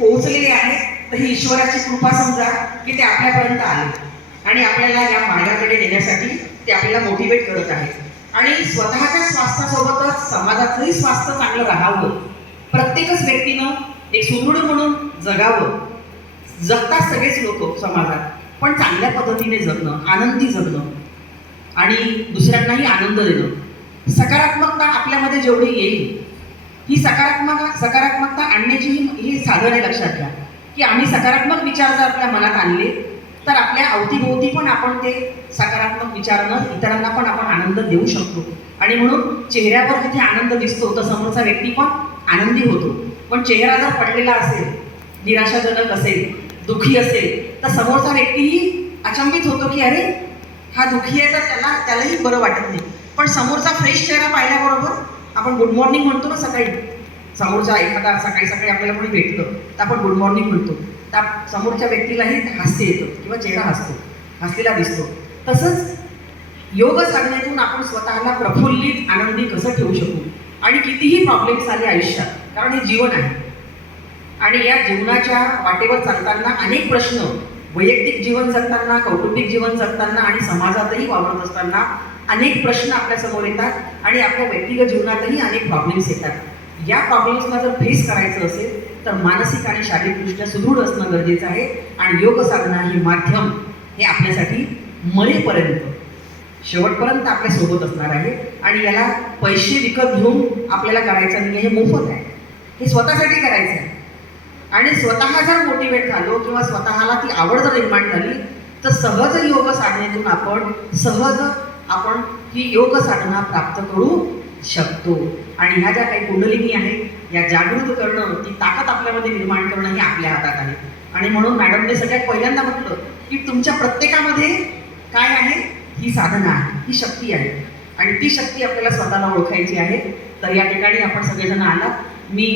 पोहोचलेले आहेत, तर ही ईश्वराची कृपा समजा की ते आपल्यापर्यंत आले आणि आपल्याला या मार्गाकडे नेण्यासाठी ते आपल्याला मोटिवेट करत आहेत। आणि स्वतःच्या स्वास्थ्यासोबतच समाजाचंही स्वास्थ्य चांगलं राहावं, प्रत्येकच व्यक्तीनं एक सुदृढ म्हणून जगावं। जगतात सगळेच लोक समाजात, पण चांगल्या पद्धतीने जगणं, आनंदी जगणं आणि दुसऱ्यांनाही आनंद देणं। सकारात्मकता आपल्यामध्ये जेवढी येईल, ही सकारात्मकता आणण्याची ही साधन आहे। लक्षात घ्या की आम्ही सकारात्मक विचार जर आपल्या मनात आणले तर आपल्या अवतीभोवती पण आपण ते सकारात्मक विचारानं इतरांना पण आपण आनंद देऊ शकतो। आणि म्हणून चेहऱ्यावर जिथे आनंद दिसतो तर समोरचा व्यक्ती पण आनंदी होतो। पण चेहरा जर पडलेला असेल, निराशाजनक असेल, दुःखी असेल, तर समोरचा व्यक्तीही अचंबित होतो की अरे हा दुःखी आहे, तर त्यालाही बरं वाटत नाही। पण समोरचा फ्रेश चेहरा पाहिल्याबरोबर आपण गुड मॉर्निंग म्हणतो ना सकाळी, समोरचा एखादा सकाळी आपल्याला कोणी भेटतं तर आपण गुड मॉर्निंग म्हणतो, तर समोरच्या व्यक्तीलाही हास्य येतं किंवा चेहरा हसलेला दिसतो। तसंच योग साधनेतून आपण स्वतःला प्रफुल्लित आनंदी कसं ठेवू शकू। आणि कितीही प्रॉब्लेम्स आले आयुष्यात, कारण हे जीवन आहे आणि या जीवनाच्या वाटेवर चालताना अनेक प्रश्न, वैयक्तिक जीवन जगताना, कौटुंबिक जीवन जगताना आणि समाजातही वावरत असताना अनेक प्रश्न आपल्यासमोर येतात आणि आपल्या व्यक्तिगत जीवनातही अनेक प्रॉब्लेम्स येतात। या प्रॉब्लेम्सला जर फेस करायचं असेल तर मानसिक आणि शारीरिकदृष्ट्या सुदृढ असणं गरजेचं आहे। आणि योग साधना हे माध्यम हे आपल्यासाठी मरेपर्यंत, शेवटपर्यंत आपल्या सोबत असणार आहे। आणि याला पैसे विकत घेऊन आपल्याला करायचं नाही, हे मोफत आहे, हे स्वतःसाठी करायचं आहे। आणि स्वतः जर मोटिवेट झालो किंवा स्वतःला ती आवड जर निर्माण झाली तर सहज योग साधनेतून आपण ही योग साधना प्राप्त करू शकतो। आणि ह्या ज्या काही कुंडलिनी आहेत या जागृत करणं, ती ताकद आपल्यामध्ये निर्माण करणं हे आपल्या हातात आहे। आणि म्हणून मॅडमने सगळ्यात पहिल्यांदा म्हटलं की तुमच्या प्रत्येकामध्ये काय आहे, ही साधना आहे, ही शक्ती आहे आणि ती शक्ती आपल्याला स्वतःला ओळखायची आहे। तर या ठिकाणी आपण सगळेजण आलात। मी